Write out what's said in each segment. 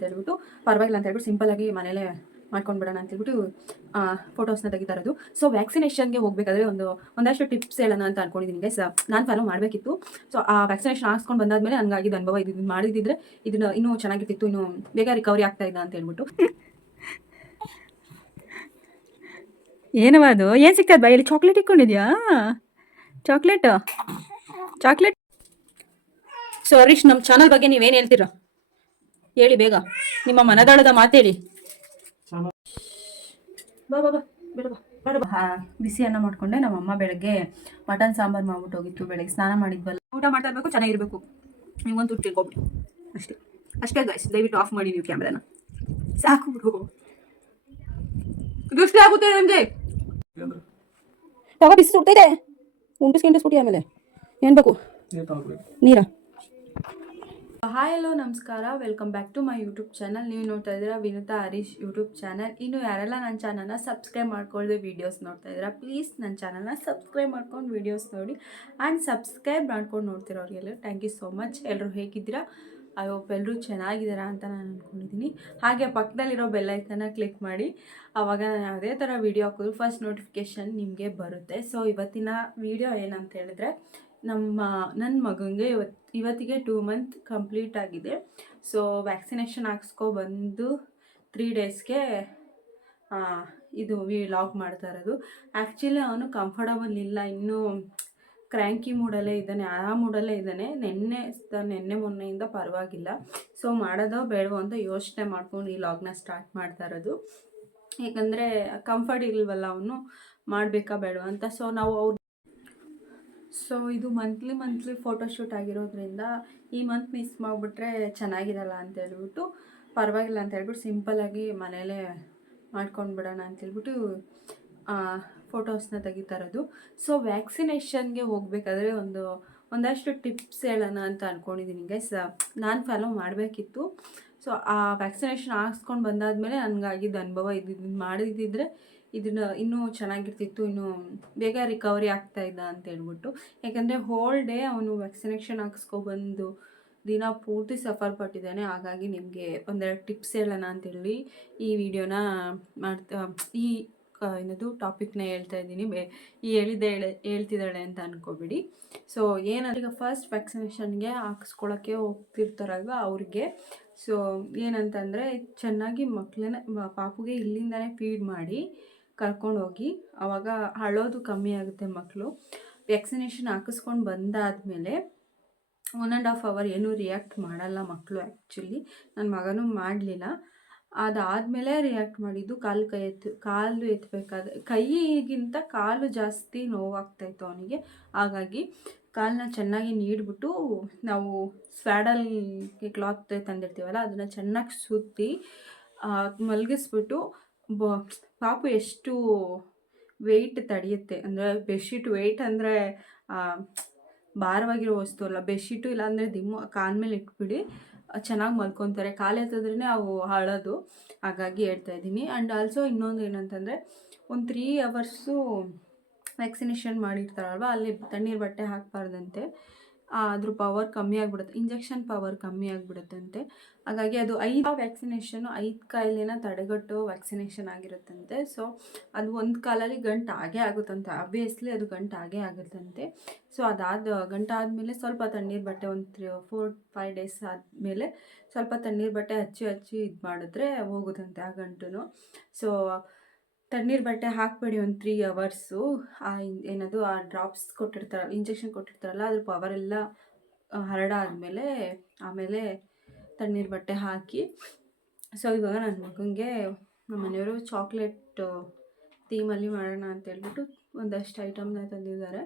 ಅಂತ ಹೇಳ್ಬಿಟ್ಟು ಪರವಾಗಿಲ್ಲ ಅಂತ ಹೇಳ್ಬಿಟ್ಟು ಸಿಂಪಲ್ಲಾಗಿ ಮನೇಲೇ ಮಾಡ್ಕೊಂಡು ಬಿಡೋಣ ಅಂತ ಹೇಳ್ಬಿಟ್ಟು ಫೋಟೋಸ್ನ ತೆಗಿತಾ ಇರೋದು. ಸೊ ವ್ಯಾಕ್ಸಿನೇಷನ್ಗೆ ಹೋಗಬೇಕಾದ್ರೆ ಒಂದಷ್ಟು ಟಿಪ್ಸ್ ಹೇಳೋಣ ಅಂತ ಅನ್ಕೊಂಡಿದ್ದೀನಿ ಗೈಸ್. ನಾನು ಫಾಲೋ ಮಾಡಬೇಕಿತ್ತು. ಸೊ ಆ ವ್ಯಾಕ್ಸಿನೇಷನ್ ಹಾಕ್ಸ್ಕೊಂಡು ಬಂದಾದ್ಮೇಲೆ ನನಗಾಗಿದ್ದು ಅನುಭವ ಇದು ಮಾಡಿದ್ದಿದ್ರೆ ಇದನ್ನ ಇನ್ನೂ ಚೆನ್ನಾಗಿರ್ತಿತ್ತು, ಇನ್ನೂ ಬೇಗ ರಿಕವರಿ ಆಗ್ತಾ ಇಲ್ಲ ಅಂತ ಹೇಳ್ಬಿಟ್ಟು. ಏನವ ಅದು? ಏನು ಸಿಗ್ತದೆ ಬಾಯಲ್ಲಿ? ಚಾಕ್ಲೇಟ್ ಇಟ್ಕೊಂಡಿದ್ಯಾ? ಚಾಕ್ಲೇಟ್. ಸೊ ಹರೀಶ್, ನಮ್ಮ ಚಾನಲ್ ಬಗ್ಗೆ ನೀವೇನು ಹೇಳ್ತೀರಾ ಹೇಳಿ ಬೇಗ, ನಿಮ್ಮ ಮನದಾಳದ ಮಾತೇಳಿ. ಬಾ ಬಾ ಬಾ ಬೇಡ ಬಾ ಬೇಡ ಬಾ. ಬಿಸಿ ಅನ್ನ ಮಾಡ್ಕೊಂಡೆ. ನಮ್ಮಮ್ಮ ಬೆಳಗ್ಗೆ ಮಟನ್ ಸಾಂಬಾರು ಮಾಡ್ಬಿಟ್ಟು ಹೋಗಿತ್ತು. ಬೆಳಗ್ಗೆ ಸ್ನಾನ ಮಾಡಿದ್ವಲ್ಲ, ಊಟ ಮಾಡ್ತಾ ಇರಬೇಕು, ಚೆನ್ನಾಗಿರ್ಬೇಕು. ನಿಮ್ಗೊಂದು ತುಟ್ಟು ತಿಳ್ಕೊಬಿಟ್ಟು ಅಷ್ಟೇ ಅಷ್ಟೇ ಗೈಸ್. ದಯವಿಟ್ಟು ಆಫ್ ಮಾಡಿ ನೀವು ಕ್ಯಾಮ್ರಾನ. ಸಾಕು ಬಿಡು, ದೃಷ್ಟಿ ಆಗುತ್ತೆ ನಮಗೆ. ತಗೋ, ಬಿಸಿ ಸುಡ್ತೈತೆ. ಉಂಟಿಸ್ಬಿಟ್ಟು ಆಮೇಲೆ ಏನು ಬೇಕು? ನೀರಾ? ಹಾಯ್ ಹಲೋ ನಮಸ್ಕಾರ, welcome back to my YouTube channel. ನೀವು ನೋಡ್ತಾ ಇದ್ದೀರಾ ವಿನುತಾ ಹರೀಶ್ ಯೂಟ್ಯೂಬ್ ಚಾನಲ್. ಇನ್ನು ಯಾರೆಲ್ಲ ನನ್ನ ಚಾನಲ್ನ ಸಬ್ಸ್ಕ್ರೈಬ್ ಮಾಡ್ಕೊಳ್ಳದೆ ವೀಡಿಯೋಸ್ ನೋಡ್ತಾ ಇದ್ದೀರಾ, ಪ್ಲೀಸ್ ನನ್ನ ಚಾನಲ್ನ ಸಬ್ಸ್ಕ್ರೈಬ್ ಮಾಡ್ಕೊಂಡು ವೀಡಿಯೋಸ್ ನೋಡಿ. ಆ್ಯಂಡ್ ಸಬ್ಸ್ಕ್ರೈಬ್ ಮಾಡ್ಕೊಂಡು ನೋಡ್ತಿರೋರಿಗೆಲ್ಲ ಥ್ಯಾಂಕ್ ಯು ಸೋ ಮಚ್. ಎಲ್ಲರೂ ಹೇಗಿದ್ದೀರಾ? ಐ ಹೋಪ್ ಎಲ್ಲರೂ ಚೆನ್ನಾಗಿದ್ದೀರಾ ಅಂತ ನಾನು ಅಂದ್ಕೊಂಡಿದ್ದೀನಿ. ಹಾಗೆ ಪಕ್ಕದಲ್ಲಿರೋ ಬೆಲ್ಲೈಕನ್ನ ಕ್ಲಿಕ್ ಮಾಡಿ, ಆವಾಗ ನಾನು ಯಾವುದೇ ಥರ ವೀಡಿಯೋ ಹಾಕಿದ್ರು ಫಸ್ಟ್ ನೋಟಿಫಿಕೇಷನ್ ನಿಮಗೆ ಬರುತ್ತೆ. ಸೊ ಇವತ್ತಿನ ವೀಡಿಯೋ ಏನಂತ ಹೇಳಿದ್ರೆ, ನನ್ನ ಮಗನಿಗೆ ಇವತ್ತಿಗೆ 2 ಮಂತ್ ಕಂಪ್ಲೀಟ್ ಆಗಿದೆ. ಸೊ ವ್ಯಾಕ್ಸಿನೇಷನ್ ಹಾಕ್ಸ್ಕೊಬಂದು 3 ಡೇಸ್ಗೆ ಇದು ವ್ಲಾಗ್ ಮಾಡ್ತಾ ಇರೋದು. ಆ್ಯಕ್ಚುಲಿ ಅವನು ಕಂಫರ್ಟಬಲ್ ಇಲ್ಲ, ಇನ್ನೂ ಕ್ರ್ಯಾಂಕಿ ಮೂಡಲ್ಲೇ ಇದ್ದಾನೆ, ಆ ಮೂಡಲ್ಲೇ ಇದ್ದಾನೆ. ನೆನ್ನೆ ಮೊನ್ನೆಯಿಂದ ಪರವಾಗಿಲ್ಲ. ಸೊ ಮಾಡೋದೋ ಬೇಡವೋ ಅಂತ ಯೋಚನೆ ಮಾಡ್ಕೊಂಡು ಈ ವ್ಲಾಗ್ನ ಸ್ಟಾರ್ಟ್ ಮಾಡ್ತಾ ಇರೋದು. ಯಾಕಂದರೆ ಕಂಫರ್ಟ್ ಇಲ್ವಲ್ಲ ಅವನು, ಮಾಡಬೇಕಾ ಬೇಡವಾ ಅಂತ. ಸೊ ಇದು ಮಂತ್ಲಿ ಫೋಟೋಶೂಟ್ ಆಗಿರೋದ್ರಿಂದ ಈ ಮಂತ್ ಮಿಸ್ ಮಾಡಿಬಿಟ್ರೆ ಚೆನ್ನಾಗಿರಲ್ಲ ಅಂತ ಹೇಳ್ಬಿಟ್ಟು, ಪರವಾಗಿಲ್ಲ ಅಂತ ಹೇಳ್ಬಿಟ್ಟು ಸಿಂಪಲ್ಲಾಗಿ ಮನೇಲೇ ಮಾಡ್ಕೊಂಡು ಬಿಡೋಣ ಅಂತೇಳ್ಬಿಟ್ಟು ಫೋಟೋಸ್ನ ತೆಗಿತಾ ಇರೋದು. ಸೊ ವ್ಯಾಕ್ಸಿನೇಷನ್ಗೆ ಹೋಗಬೇಕಾದ್ರೆ ಒಂದಷ್ಟು ಟಿಪ್ಸ್ ಹೇಳೋಣ ಅಂತ ಅಂದ್ಕೊಂಡಿದ್ದೀನಿ ಗೈಸ್. ನಾನು ಫಾಲೋ ಮಾಡಬೇಕಿತ್ತು. ಸೊ ಆ ವ್ಯಾಕ್ಸಿನೇಷನ್ ಹಾಕ್ಸ್ಕೊಂಡು ಬಂದಾದಮೇಲೆ ನನಗಾಗಿದ್ದ ಅನುಭವ ಇದು ಮಾಡಿದ್ದಿದ್ರೆ ಇದನ್ನು ಇನ್ನೂ ಚೆನ್ನಾಗಿರ್ತಿತ್ತು, ಇನ್ನೂ ಬೇಗ ರಿಕವರಿ ಆಗ್ತಾ ಇದ್ದ ಅಂತ ಹೇಳ್ಬಿಟ್ಟು. ಯಾಕಂದರೆ ಹೋಲ್ ಡೇ ಅವನು ವ್ಯಾಕ್ಸಿನೇಷನ್ ಹಾಕ್ಸ್ಕೊಬಂದು ದಿನ ಪೂರ್ತಿ ಸಫರ್ ಪಟ್ಟಿದ್ದಾನೆ. ಹಾಗಾಗಿ ನಿಮಗೆ ಒಂದೆರಡು ಟಿಪ್ಸ್ ಹೇಳೋಣ ಅಂತೇಳಿ ಈ ವಿಡಿಯೋನ ಏನದು ಟಾಪಿಕ್ನ ಹೇಳ್ತಾ ಇದ್ದೀನಿ. ಹೇಳ್ತಿದ್ದಾಳೆ ಅಂತ ಅಂದ್ಕೊಬಿಡಿ. ಸೊ ಏನಂದ್ರೆ, ಈಗ ಫಸ್ಟ್ ವ್ಯಾಕ್ಸಿನೇಷನ್ಗೆ ಹಾಕ್ಸ್ಕೊಳ್ಳೋಕ್ಕೆ ಹೋಗ್ತಿರ್ತಾರಲ್ವ ಅವ್ರಿಗೆ, ಸೊ ಏನಂತಂದರೆ ಚೆನ್ನಾಗಿ ಪಾಪುಗೆ ಇಲ್ಲಿಂದನೇ ಫೀಡ್ ಮಾಡಿ ಕರ್ಕೊಂಡೋಗಿ, ಆವಾಗ ಅಳೋದು ಕಮ್ಮಿ ಆಗುತ್ತೆ ಮಕ್ಕಳು. ವ್ಯಾಕ್ಸಿನೇಷನ್ ಹಾಕಿಸ್ಕೊಂಡು ಬಂದಾದಮೇಲೆ 1.5 hour ಏನೂ ರಿಯಾಕ್ಟ್ ಮಾಡಲ್ಲ ಮಕ್ಕಳು. ಆ್ಯಕ್ಚುಲಿ ನನ್ನ ಮಗನೂ ಮಾಡಲಿಲ್ಲ. ಅದಾದಮೇಲೆ ರಿಯಾಕ್ಟ್ ಮಾಡಿದ್ದು ಕಾಲು ಎತ್ತಬೇಕಾದ್ರೆ, ಕೈಗಿಂತ ಕಾಲು ಜಾಸ್ತಿ ನೋವಾಗ್ತಾಯಿತ್ತು ಅವನಿಗೆ. ಹಾಗಾಗಿ ಕಾಲನ್ನ ಚೆನ್ನಾಗಿ ನೀಡ್ಬಿಟ್ಟು, ನಾವು ಸ್ವ್ಯಾಡಲ್ಗೆ ಕ್ಲಾತ್ ತಂದಿರ್ತೀವಲ್ಲ ಅದನ್ನು ಚೆನ್ನಾಗಿ ಸುತ್ತಿ ಮಲಗಿಸ್ಬಿಟ್ಟು, ಪಾಪು ಎಷ್ಟು ವೆಯ್ಟ್ ತಡೆಯುತ್ತೆ ಅಂದರೆ, ಬೆಡ್ಶೀಟ್ ವೆಯ್ಟ್ ಅಂದರೆ ಭಾರವಾಗಿರೋ ವಸ್ತು ಅಲ್ಲ. ಬೆಡ್ಶೀಟು ಇಲ್ಲಾಂದರೆ ಕಾಲ ಮೇಲೆ ಇಟ್ಬಿಡಿ, ಚೆನ್ನಾಗಿ ಮಲ್ಕೊತಾರೆ. ಕಾಲು ಎತ್ತಿದ್ರೇ ಅವು ಅಳೋದು. ಹಾಗಾಗಿ ಹೇಳ್ತಾ ಇದ್ದೀನಿ. ಆ್ಯಂಡ್ ಆಲ್ಸೋ ಇನ್ನೊಂದು ಏನಂತಂದರೆ, ಒಂದು 3 hours ವ್ಯಾಕ್ಸಿನೇಷನ್ ಮಾಡಿರ್ತಾರಲ್ವ, ಅಲ್ಲಿ ತಣ್ಣೀರು ಬಟ್ಟೆ ಹಾಕಬಾರ್ದಂತೆ. ಅದ್ರ ಪವರ್ ಕಮ್ಮಿ ಆಗಿಬಿಡುತ್ತೆ, ಇಂಜೆಕ್ಷನ್ ಪವರ್ ಕಮ್ಮಿ ಆಗಿಬಿಡುತ್ತಂತೆ. ಹಾಗಾಗಿ ಅದು 5 ವ್ಯಾಕ್ಸಿನೇಷನ್ನು 5 ಕಾಯಿಲೆನ ತಡೆಗಟ್ಟೋ ವ್ಯಾಕ್ಸಿನೇಷನ್ ಆಗಿರುತ್ತಂತೆ. ಸೊ ಅದು ಒಂದು ಕಾಲಲ್ಲಿ ಗಂಟು ಆಗೇ ಆಗುತ್ತಂತೆ, ಆಬ್ವಿಯಸ್ಲಿ ಅದು ಗಂಟು ಆಗೇ ಆಗುತ್ತಂತೆ. ಸೊ ಗಂಟು ಆದಮೇಲೆ ಸ್ವಲ್ಪ ತಣ್ಣೀರು ಬಟ್ಟೆ, ಒಂದು 4-5 days ಆದಮೇಲೆ ಸ್ವಲ್ಪ ತಣ್ಣೀರು ಬಟ್ಟೆ ಹಚ್ಚಿ ಇದು ಮಾಡಿದ್ರೆ ಹೋಗುತ್ತಂತೆ ಆ ಗಂಟು. ಸೊ ತಣ್ಣೀರು ಬಟ್ಟೆ ಹಾಕಬೇಡಿ ಒಂದು 3 hours. ಏನದು ಆ ಡ್ರಾಪ್ಸ್ ಕೊಟ್ಟಿರ್ತಾರಲ್ಲ, ಇಂಜೆಕ್ಷನ್ ಕೊಟ್ಟಿರ್ತಾರಲ್ಲ, ಅದ್ರ ಪವರೆಲ್ಲ ಹರಡಾದ್ಮೇಲೆ ಆಮೇಲೆ ತಣ್ಣೀರು ಬಟ್ಟೆ ಹಾಕಿ. ಸೊ ಇವಾಗ ನನ್ನ ಮಗನಿಗೆ ನಮ್ಮ ಮನೆಯವರು ಚಾಕ್ಲೇಟ್ ಥೀಮಲ್ಲಿ ಮಾಡೋಣ ಅಂತ ಹೇಳ್ಬಿಟ್ಟು ಒಂದಷ್ಟು ಐಟಮ್ನ ತಂದಿದ್ದಾರೆ.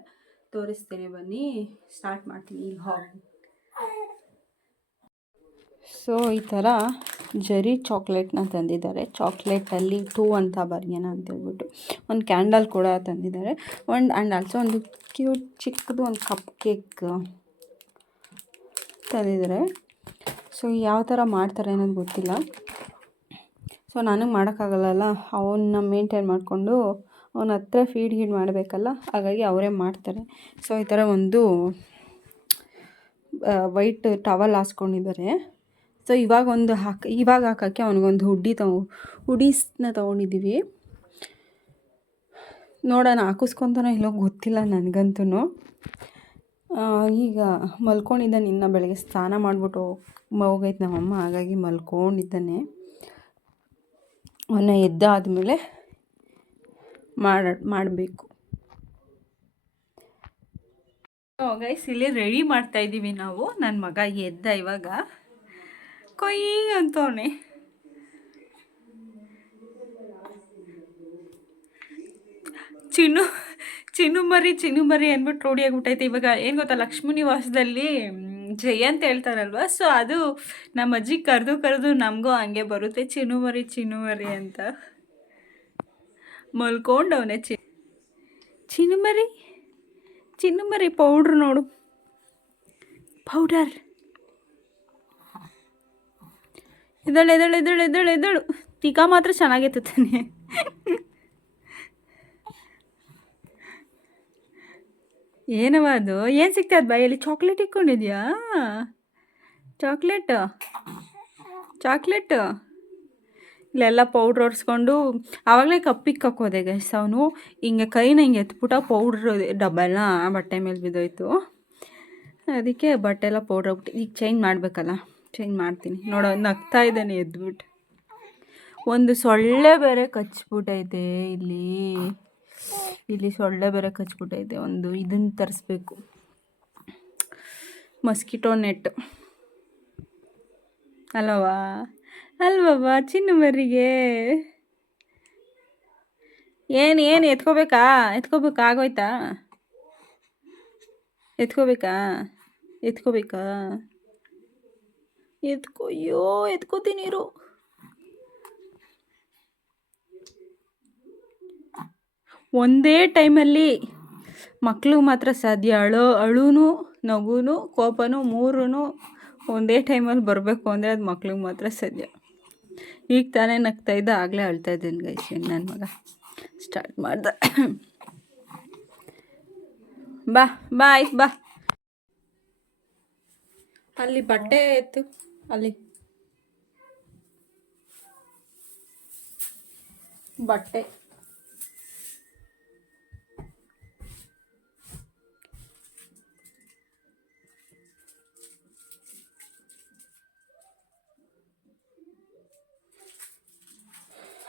ತೋರಿಸ್ತೀನಿ ಬನ್ನಿ, ಸ್ಟಾರ್ಟ್ ಮಾಡ್ತೀನಿ ಈ ವ್ಲಾಗ್. ಸೊ ಈ ಥರ ಜರಿ ಚಾಕ್ಲೇಟ್ನ ತಂದಿದ್ದಾರೆ. ಚಾಕ್ಲೇಟಲ್ಲಿ 2 ಅಂತ ಬರೆಯೋಣ ಅಂತೇಳ್ಬಿಟ್ಟು ಒಂದು ಕ್ಯಾಂಡಲ್ ಕೂಡ ತಂದಿದ್ದಾರೆ. ಆ್ಯಂಡ್ ಆಲ್ಸೋ ಒಂದು ಕ್ಯೂಟ್ ಚಿಕ್ಕದು ಒಂದು ಕಪ್ ಕೇಕ್ ತಂದಿದ್ದಾರೆ. ಸೊ ಯಾವ ಥರ ಮಾಡ್ತಾರೆ ಅನ್ನೋದು ಗೊತ್ತಿಲ್ಲ. ಸೊ ನನಗೆ ಮಾಡೋಕ್ಕಾಗಲ್ಲ, ಅವನ್ನ ಮೇಂಟೈನ್ ಮಾಡಿಕೊಂಡು ಅವನ ಹತ್ರ ಫೀಡ್ ಮಾಡಬೇಕಲ್ಲ, ಹಾಗಾಗಿ ಅವರೇ ಮಾಡ್ತಾರೆ. ಸೊ ಈ ಥರ ಒಂದು ವೈಟ್ ಟವಲ್ ಹಾಸ್ಕೊಂಡಿದ್ದಾರೆ. ಸೊ ಇವಾಗ ಹಾಕೋಕ್ಕೆ ಅವನಿಗೊಂದು ಹುಡೀಸ್ನ ತೊಗೊಂಡಿದ್ದೀವಿ. ನೋಡೋಣ ಹಾಕಿಸ್ಕೊತಾನೋ ಇಲ್ಲೋ ಗೊತ್ತಿಲ್ಲ ನನಗಂತೂ. ಈಗ ಮಲ್ಕೊಂಡಿದ್ದಾನೆ. ಇನ್ನು ಬೆಳಗ್ಗೆ ಸ್ನಾನ ಮಾಡಿಬಿಟ್ಟು ಹೋಗೈತೆ ನಮ್ಮಮ್ಮ, ಹಾಗಾಗಿ ಮಲ್ಕೊಂಡಿದ್ದಾನೆ. ಅವನ್ನ ಎದ್ದಾದಮೇಲೆ ಮಾಡಬೇಕು. ಗೈಸ್ ಇಲ್ಲಿ ರೆಡಿ ಮಾಡ್ತಾಯಿದ್ದೀವಿ ನಾವು. ನನ್ನ ಮಗ ಎದ್ದ ಇವಾಗ ಕೊಯ್ ಅಂತವನೆ. ಚಿನ್ನು ಮರಿ ಅಂದ್ಬಿಟ್ಟು ರೂಢಿ ಆಗ್ಬಿಟ್ಟೈತೆ ಇವಾಗ. ಏನು ಗೊತ್ತಾ, ಲಕ್ಷ್ಮೀ ನಿವಾಸದಲ್ಲಿ ಜಯ ಅಂತ ಹೇಳ್ತಾರಲ್ವ, ಸೊ ಅದು ನಮ್ಮ ಅಜ್ಜಿ ಕರೆದು ನಮಗೂ ಹಂಗೆ ಬರುತ್ತೆ, ಚಿನ್ನು ಮರಿ ಅಂತ. ಮಲ್ಕೊಂಡವನೆ ಚಿನ್ನು ಮರಿ ಪೌಡ್ರ್ ನೋಡು, ಪೌಡರ್. ಎದಳು ಟೀಕಾ ಮಾತ್ರ ಚೆನ್ನಾಗಿತ್ತು ತಾನೆ. ಏನವ ಅದು, ಏನು ಸಿಗ್ತದೆ ಬಾಯಲ್ಲಿ? ಚಾಕ್ಲೇಟ್ ಇಟ್ಕೊಂಡಿದ್ಯಾ? ಚಾಕ್ಲೇಟು ಇಲ್ಲೆಲ್ಲ ಪೌಡ್ರ್ ಒರೆಸ್ಕೊಂಡು ಆವಾಗಲೇ ಕಪ್ಪಿಕ್ಕೋದೆ ಗೈಸ್. ಅವನು ಹಿಂಗೆ ಕೈನ ಹಿಂಗೆ ಎತ್ಬಿಟ್ಟ, ಪೌಡ್ರ್ ಡಬ್ಬೆಲ್ಲ ಬಟ್ಟೆ ಮೇಲೆ ಬಿದ್ದೋಯ್ತು. ಅದಕ್ಕೆ ಬಟ್ಟೆ ಎಲ್ಲ ಪೌಡ್ರ್ ಆಗ್ಬಿಟ್ಟು ಈಗ ಚೇಂಜ್ ಮಾಡಬೇಕಲ್ಲ, ಚೇಂಜ್ ಮಾಡ್ತೀನಿ. ನೋಡೋ ನಗ್ತಾ ಇದ್ದಾನೆ ಎದ್ಬಿಟ್ಟು. ಒಂದು ಸೊಳ್ಳೆ ಬೇರೆ ಕಚ್ಬಿಟ್ಟೈತೆ ಇಲ್ಲಿ ಸೊಳ್ಳೆ ಬೇರೆ ಕಚ್ಬಿಟ್ಟೈತೆ. ಒಂದು ಇದನ್ನು ತರಿಸ್ಬೇಕು, ಮಸ್ಕಿಟೋ ನೆಟ್ ಅಲ್ವವ್ವ ಚಿನ್ನು ಮರಿಗೆ. ಏನು ಎತ್ಕೋಬೇಕಾ ಆಗೋಯ್ತಾ? ಎತ್ಕೋಬೇಕಾ ಎತ್ಕೋತೀನಿ ಇರು. ಒಂದೇ ಟೈಮಲ್ಲಿ ಮಕ್ಕಳು ಮಾತ್ರ ಸಾಧ್ಯ. ಅಳುನು ನಗುನು ಕೋಪನೂ ಮೂರೂ ಒಂದೇ ಟೈಮಲ್ಲಿ ಬರಬೇಕು ಅಂದರೆ ಅದು ಮಕ್ಳಿಗೆ ಮಾತ್ರ ಸಾಧ್ಯ. ಈಗ ತಾನೇ ನಗ್ತಾಯಿದ್ದ, ಆಗಲೇ ಅಳ್ತಾಯಿದ್ದೇನೆ ಗೈಸ್. ನನ್ನ ಮಗ ಸ್ಟಾರ್ಟ್ ಮಾಡ್ದೆ. ಬಾ ಅಲ್ಲಿ ಬಟ್ಟೆ ಎತ್ತು, ಅಲ್ಲಿ ಬಟ್ಟೆ.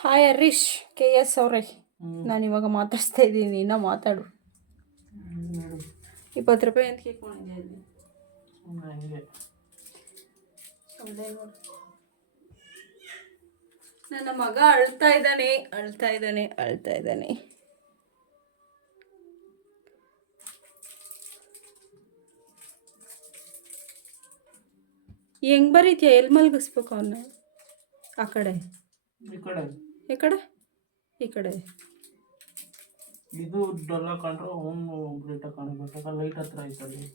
ಹಾಯ್ ಹರೀಶ್ KS ಅವರೇ, ನಾನಿವಾಗ ಮಾತಾಡ್ಸ್ತಾ ಇದ್ದೀನಿ, ಇನ್ನೂ ಮಾತಾಡು. 20 ರೂಪಾಯಿ ಅಂತ ಕೇಳ್ಕೊಂಡಿದ್ದೆ. ನನ್ನ ಮಗ ಅಳ್ತಾ ಇದ್ದಾನೆ. ಹೆಂಗ್ ಬರೀತೀಯ? ಎಲ್ಲಿ ಮಲಗಿಸ್ಬೇಕು ಅವನ್ನ? ಆ ಕಡೆ ಈ ಕಡೆ ಇದು ಡೊಲ್ಲ ಕಂಡ್ರೆ ಅವನು ಲೈಟ್ ಕಾಣಬೇಕು. ಲೈಟ್ ಹತ್ರ ಆಯ್ತಲ್ಲಿ.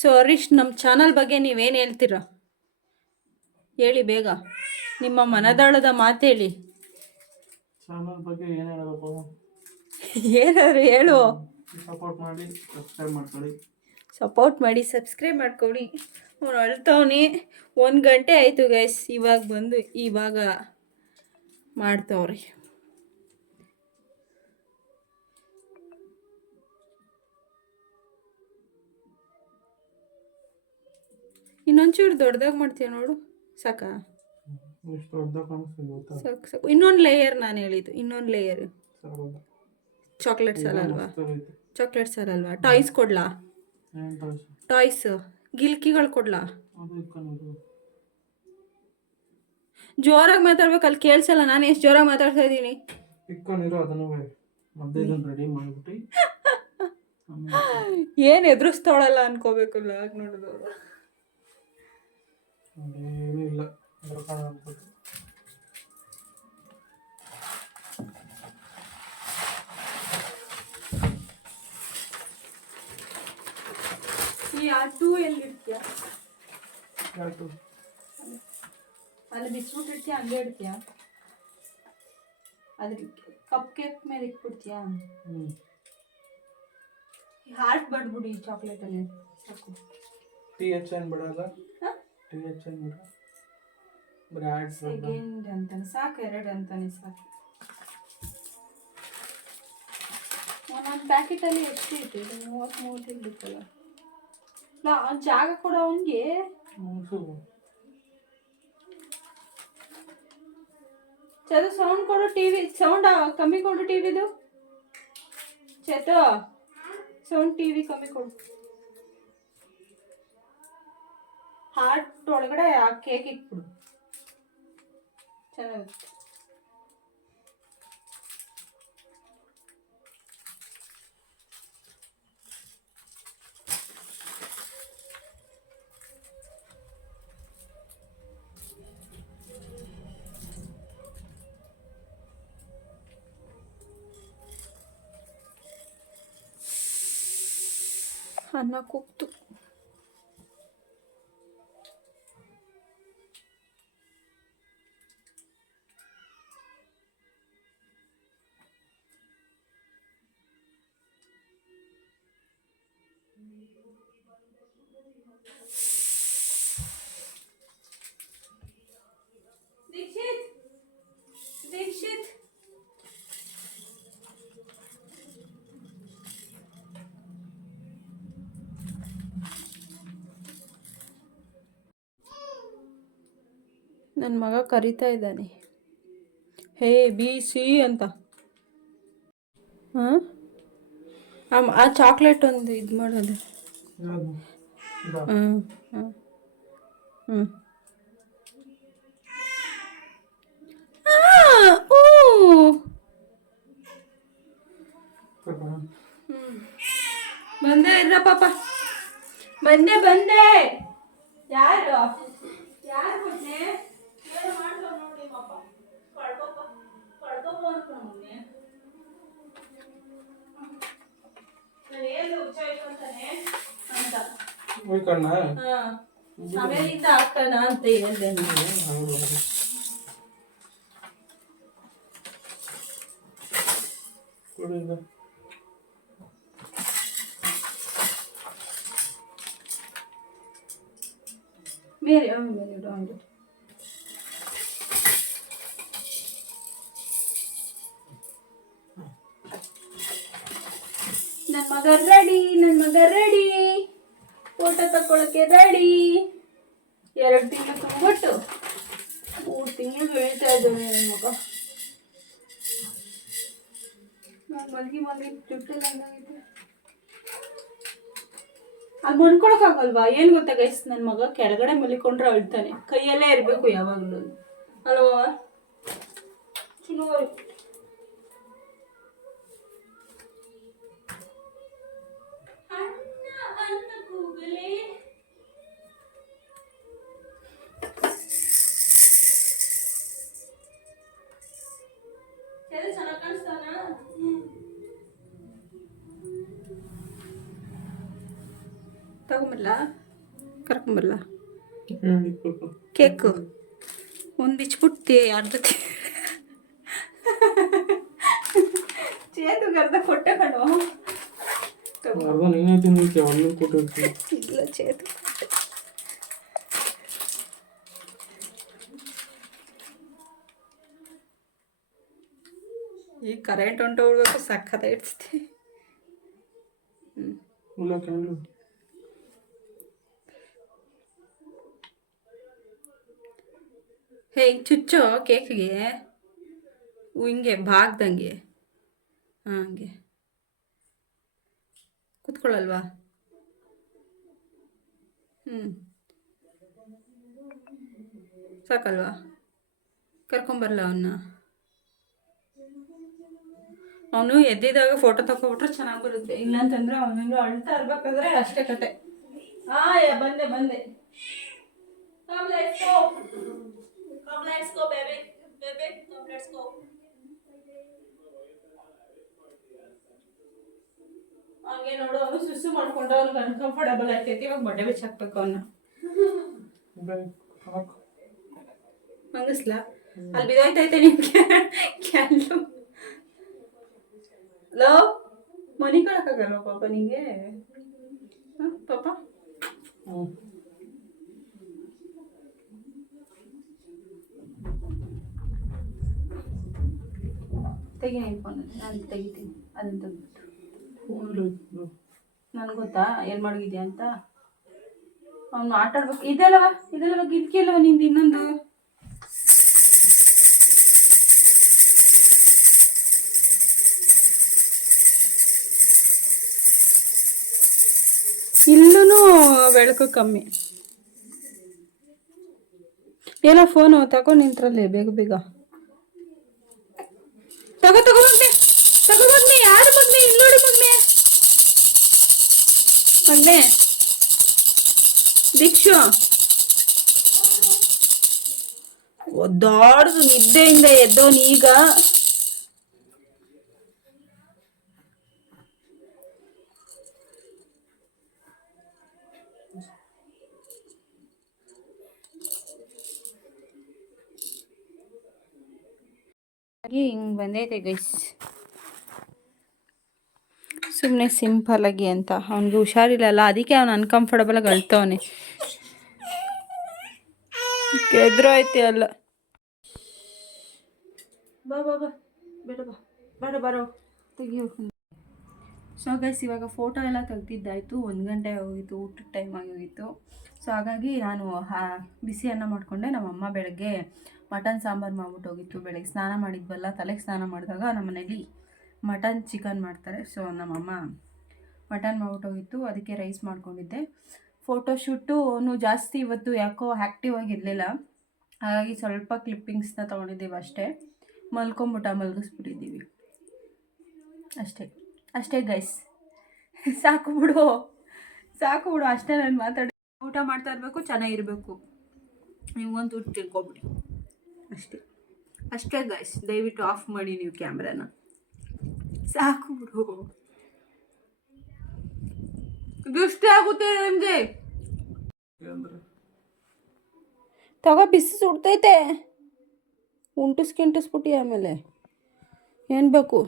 ಸೊ ಹರೀಶ್, ನಮ್ಮ ಚಾನಲ್ ಬಗ್ಗೆ ನೀವೇನು ಹೇಳ್ತೀರ ಹೇಳಿ ಬೇಗ. ನಿಮ್ಮ ಮನದಾಳದ ಮಾತೇಳಿ. ಚಾನಲ್ ಬಗ್ಗೆ ಏನು ಹೇಳಬೇಕು? ಏನಾದ್ರು ಹೇಳು. ಸಪೋರ್ಟ್ ಮಾಡಿ ಸಬ್ಸ್ಕ್ರೈಬ್ ಮಾಡ್ಕೊಳ್ಳಿ. ಅವ್ನು ಅಳ್ತವನಿ. 1 ಗಂಟೆ ಆಯಿತು ಗೈಸ್, ಇವಾಗ ಮಾಡ್ತವ್ರಿ. ಇನ್ನೊಂಚೂರು ದೊಡ್ಡದಾಗಿ ಮಾಡ್ತೀಯ ನೋಡು, ಸಾಕಾ? ಸಾಕು. ಇನ್ನೊಂದು ಲೇಯರ್ ನಾನು ಹೇಳಿದ್ದು, ಇನ್ನೊಂದು ಲೇಯರ್. ಚಾಕ್ಲೇಟ್ಸ್ ಅಲ್ಲಲ್ವಾ? ಟಾಯ್ಸ್ ಕೊಡ್ಲಾ? ಟಾಯ್ಸ್ ಗಿಲ್ಕಿಗಳು ಕೊಡ್ಲಾ? ಜೋರಾಗಿ ಮಾತಾಡ್ಬೇಕು, ಅಲ್ಲಿ ಕೇಳಿಸಲ್ಲ. ನಾನು ಎಷ್ಟು ಜೋರಾಗಿ ಮಾತಾಡ್ತಾ ಇದ್ದೀನಿ. ಇಟ್ಕೊಂಡಿರೋ ಅದನ್ನು ಮಧ್ಯೆ ಇದನ್ನು ರೆಡಿ ಮಾಡಿಬಿಟ್ಟು ಏನು ಎದುರಿಸ್ತಾವಳಲ್ಲ ಅನ್ಕೋಬೇಕಲ್ಲ ಆಗ ನೋಡಿದವರು. ಏನೂ ಇಲ್ಲ ಅನ್ಕೋದು. ಈ ಆಟು ಎಲ್ಲಿರ್ತೀಯ? ಯಾಕೆ ಅಲ್ಲಿ ಬಿಚ್ಬಿಟ್ಟಿರ್ತೀಯ, ಹಂಗೆ ಇಡ್ತೀಯ? ಅದ್ರ ಕಪ್ ಕೇಕ್ ಮೇಲೆ ಇಟ್ಬಿಡ್ತೀಯ? ಹಾರ್ಟ್ ಬಡ್ಬಿಡಿ ಈ ಚಾಕ್ಲೇಟಲ್ಲಿ ಸಾಕು. ಟೀ ಹೆಚ್ಚೇನು ಬಿಡಲ್ಲ, ಟೀ ಹೆಚ್ಚೇನು ಬಿಡ, ಬರೀ ಆ್ಯಡ್ ಸೆಕೆಂಡ್ ಅಂತಾನೆ ಸಾಕು, 2 ಅಂತಾನೆ ಸಾಕು. ಒಂದೊಂದು ಪ್ಯಾಕೆಟಲ್ಲಿ ಎಷ್ಟು ಇತ್ತು? 33 ಇರ್ಬೇಕಲ್ಲ. ನಾ ಜಾಗ ಕೊಡ ಅವನಿಗೆ. ಚೇತು ಸೌಂಡ್ ಕೊಡು, ಟಿವಿ ಸೌಂಡ್ ಕಮ್ಮಿ ಕೊಡು. ಟಿವಿದು ಚೇತು ಸೌಂಡ್ ಟಿವಿ ಕಮ್ಮಿ ಕೊಡು. ಹಾರ್ಟ್ ಒಳಗಡೆ ಆ ಕೇಕ್ ಇಟ್ಬಿಡು, ಚೆನ್ನಾಗುತ್ತೆ. ಅನ್ನ ಕೂಗ್ತು. ದೀಕ್ಷಿತ್ ದೀಕ್ಷಿತ್ ನನ್ನ ಮಗ ಕರಿತಾ ಇದ್ದಾನೆ, ಹೇ ಬಿ ಸಿ ಅಂತ. ಹಾಂ, ಆ ಚಾಕ್ಲೇಟ್ ಒಂದು ಇದು ಮಾಡೋದು. ಹ್ಞೂ ಹ್ಞೂ ಹ್ಞೂ ಬಂದೆ ಇರ ಪಾಪ, ಬಂದೆ ಬಂದೆ. ಯಾರು ಯಾರು ಕೊಟ್ಟೆ? ಏನು ಮಾಡ್ತಾವ ನೋಡಿ ಪಾಪ, ಕಳ್ಕೊಬ ಅನ್ಕೊಂಡೆ. ನಾನು ಏನು ಹುಚ್ಚಾಯ್ಕೊಂತಾನೆ ಅಂತ. ಹಾಂ, ಆಮೇಲಿಂದ ಹಾಕೋಣ ಅಂತ ಹೇಳಿದೆ. ಬೇರೆ ಬೇರೆ ಇಡು ಹಂಗೆ. ನನ್ನ ಮಗ ರೆಡಿ, ನನ್ನ ಮಗ ರೆಡಿ, ಫೋಟೋ ತಕ್ಕೊಳಕ್ಕೆ ರೆಡಿ. 2 ತಿಂಗಳು ತುಂಬಿಟ್ಟು 3 ತಿಂಗಳು ಬೆಳೀತಾ ಇದ್ದಾನೆ ನನ್ನ ಮಗ. ಮಲ್ಗಿ ಜುಟ್ಟೆಲ್ಲ ಹಂಗಾಗೈತೆ. ಅಲ್ಲಿ ಮಲ್ಕೊಳಕ್ಕಾಗಲ್ವಾ? ಏನು ಗೊತ್ತಾ ಗೈಸ್, ನನ್ನ ಮಗ ಕೆಳಗಡೆ ಮಲಿಕೊಂಡ್ರೆ ಅಳ್ತಾನೆ, ಕೈಯಲ್ಲೇ ಇರಬೇಕು ಯಾವಾಗಲೂ ಅಲ್ವಾ? ಚೆನ್ನಾಗಿ ಕಾಣಿಸ್ತಾನ. ತಗೊಂಬರ್ಲ, ಕರ್ಕೊಂಬರ್ಲ ಕೇಕು ಒಂದು ಬಿಚ್ಬಿಟ್ಟು ಅರ್ಧ ಚೇತು ಅರ್ಧ ಕೊಟ್ಟೆ ಕಣೋ. ನೀನೇ ತಿಂದಿದ್ದೆ, ಒಳ್ಳೆ ಕೊಟ್ಟಿರ್ತೀನಿ. ಇಲ್ಲ ಚೇತು ಈ ಕರೆಂಟ್ ಹೊಂಟೋಗ್ಬೇಕು, ಸಕ್ಕತ್ತ ಇಡ್ಸ್ತಿ. ಹೇ ಚುಚ್ಚೋ ಕೇಕ್ಗೆ ಹಿಂಗೆ ಭಾಗ್ದಂಗೆ. ಹಾಂ, ಹಂಗೆ ಕೂತ್ಕೊಳ್ಳಲ್ವಾ? ಸಾಕಲ್ವಾ? ಕರ್ಕೊಂಬರಲ್ಲ ಅವನು ಎದ್ದಿದಾಗ ಫೋಟೋ ತಗೊಬಿಟ್ರೆ ಚೆನ್ನಾಗಿ ಬರುತ್ತೆ. ಇಲ್ಲಾಂತಂದ್ರೆ ಅವನಿಗೆ ಅಳ್ತಾ ಇರ್ಬೇಕಾದ್ರೆ ಅಷ್ಟೇ ಕತೆ. ಬಂದೆ Come, let's go. Come, let's go, baby. Baby, come, let's go. ಹಂಗೆ ನೋಡು, ಅವನು ಸುಸ್ಸು ಮಾಡ್ಕೊಂಡು ಅವ್ನಿಗೆ ಅನ್ಕಂಫರ್ಟಬಲ್ ಆಗ್ತೈತಿ. ಇವಾಗ ಬಟ್ಟೆ ಬಿಚ್ಚಾಕ್ಬೇಕು ಅವನ್ನ. ಹಂಗಸ್ಲಾ ಅಲ್ಲಿ ಬಿದ್ದೋಯ್ತೈತೆ ನಿಮ್ಗೆ ಕ್ಯಾನ್ಲು. ಲೋ ಮನಿ ಕಳಕ್ಕಾಗಲ್ವ ಪಾಪ ನಿಂಗೆ? ಪಾಪ ತೆಗಿ ಫೋನ್, ನಾನು ತೆಗಿತೀನಿ. ಅದನ್ನು ತೆಗಿಬಿಟ್ಟು ನನಗೆ ಗೊತ್ತಾ ಏನು ಮಾಡಿದ್ಯಾ ಅಂತ. ಅವನು ಆಟ ಆಡ್ಬೇಕು. ಇದೆಲ್ಲವ ಗಿದ್ಕಿಲ್ಲವ ನಿಂದು ಇನ್ನೊಂದು. ಇಲ್ಲೂ ಬೆಳಕು ಕಮ್ಮಿ. ಏನೋ ಫೋನು ತಗೋ ನಿಂತ್ರಲ್ಲಿ ಬೇಗ ತಗೋ ಯಾರು ಮಗ್ನೆ? ಇಲ್ಲಿ ನೋಡಿ ಮಗ್ನೆ ದೀಕ್ಷು ಒದ್ದಾಡುದು ನಿದ್ದೆಯಿಂದ ಎದ್ದೋನು ಈಗ. ಹಿಂಗೆ ಬಂದೈತೆ ಗೈಸ್, ಸುಮ್ಮನೆ ಸಿಂಪಲ್ ಆಗಿ ಅಂತ. ಅವನಿಗೆ ಹುಷಾರಿಲ್ಲಲ್ಲ, ಅದಕ್ಕೆ ಅವನು ಅನ್ಕಂಫರ್ಟಬಲ್ ಆಗಿ ಅಳ್ತವನೆ. ಎದುರಾಯ್ತಿ ಅಲ್ಲ. ಬಾ ಬೇಡ ಬರೋ ತೆಗಿಯೋ. ಸೊ ಗೈಸ್, ಇವಾಗ ಫೋಟೋ ಎಲ್ಲ ತೆಗ್ದಿದ್ದಾಯಿತು. 1 ಗಂಟೆ ಹೋಗಿತ್ತು, ಊಟದ ಟೈಮ್ ಆಗಿ ಹೋಗಿತ್ತು. ಸೊ ಹಾಗಾಗಿ ನಾನು ಬಿಸಿ ಅನ್ನ ಮಾಡಿಕೊಂಡೆ. ನಮ್ಮಮ್ಮ ಬೆಳಗ್ಗೆ ಮಟನ್ ಸಾಂಬಾರು ಮಾಡ್ಬಿಟ್ಟು ಹೋಗಿತ್ತು. ಬೆಳಗ್ಗೆ ಸ್ನಾನ ಮಾಡಿದ್ವಲ್ಲ, ತಲೆಗೆ ಸ್ನಾನ ಮಾಡಿದಾಗ ನಮ್ಮ ಮನೇಲಿ ಮಟನ್ ಚಿಕನ್ ಮಾಡ್ತಾರೆ. ಸೊ ನಮ್ಮಮ್ಮ ಮಟನ್ ಮಾಡ್ಬಿಟ್ಟು ಹೋಗಿತ್ತು, ಅದಕ್ಕೆ ರೈಸ್ ಮಾಡ್ಕೊಂಡಿದ್ದೆ. ಫೋಟೋಶೂಟು ಜಾಸ್ತಿ ಇವತ್ತು ಯಾಕೋ ಆ್ಯಕ್ಟಿವ್ ಆಗಿರಲಿಲ್ಲ, ಹಾಗಾಗಿ ಸ್ವಲ್ಪ ಕ್ಲಿಪ್ಪಿಂಗ್ಸ್ನ ತೊಗೊಂಡಿದ್ದೀವಿ ಅಷ್ಟೇ. ಮಲಗಿಸ್ಬಿಟ್ಟಿದ್ದೀವಿ ಅಷ್ಟೇ ಗೈಸ್. ಸಾಕು ಬಿಡು ಅಷ್ಟೇ. ನಾನು ಮಾತಾಡಿ ಊಟ ಮಾಡ್ತಾ ಇರಬೇಕು, ಚೆನ್ನಾಗಿರಬೇಕು. ನೀವೊಂದು ಊಟ ತಿಳ್ಕೊಬಿಡಿ ಅಷ್ಟೇ ಗೈಸ್. ದಯವಿಟ್ಟು ಆಫ್ ಮಾಡಿ ನೀವು ಕ್ಯಾಮ್ರಾನ. ಸಾಕು ಬಿಡು, ದೃಷ್ಟಿ ಆಗುತ್ತೆ ನಿಮಗೆ. ತಗೋ, ಬಿಸಿ ಸುಡ್ತೈತೆ. ಉಂಟಿಸ್ಬಿಟ್ಟು ಆಮೇಲೆ ಏನು ಬೇಕು?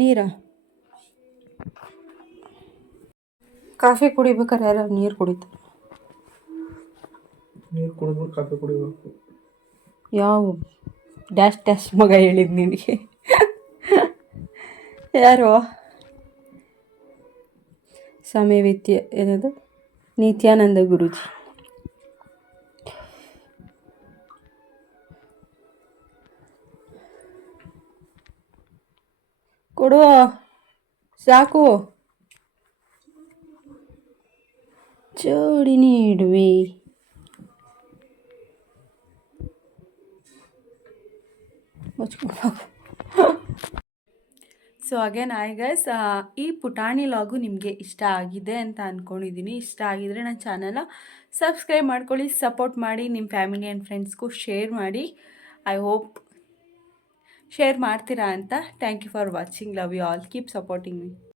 ನೀರಾ? ಕಾಫಿ ಕುಡಿಬೇಕಾರೆ ಯಾರು ನೀರು ಕುಡಿತಾರೆ? ನೀರು ಕುಡಿದ್ಬಿಟ್ಟು ಕಾಫಿ ಕುಡಿಬೇಕು. ಯಾವ ಡ್ಯಾಶ್ ಮಗ ಹೇಳಿದ್ ನಿನಗೆ? ಯಾರು? ಸ್ವಾಮಿ ಏನದು ನಿತ್ಯಾನಂದ ಗುರೂಜಿ. ಕೊಡು, ಸಾಕು. ಜೋಡಿ ನೀಡುವೆ. ಸೊ ಅಗೇನ್ ಹಾಯ್ ಗೈಸ್, ಈ ಪುಟಾಣಿ ಲಾಗು ನಿಮಗೆ ಇಷ್ಟ ಆಗಿದೆ ಅಂತ ಅಂದ್ಕೊಂಡಿದ್ದೀನಿ. ಇಷ್ಟ ಆಗಿದರೆ ನನ್ನ ಚಾನಲ್ನ ಸಬ್ಸ್ಕ್ರೈಬ್ ಮಾಡ್ಕೊಳ್ಳಿ, ಸಪೋರ್ಟ್ ಮಾಡಿ, ನಿಮ್ಮ ಫ್ಯಾಮಿಲಿ ಆ್ಯಂಡ್ ಫ್ರೆಂಡ್ಸ್ಗೂ ಶೇರ್ ಮಾಡಿ. ಐ ಹೋಪ್ ಶೇರ್ ಮಾಡ್ತೀರಾ ಅಂತ. Thank you for watching. Love you all. Keep supporting me.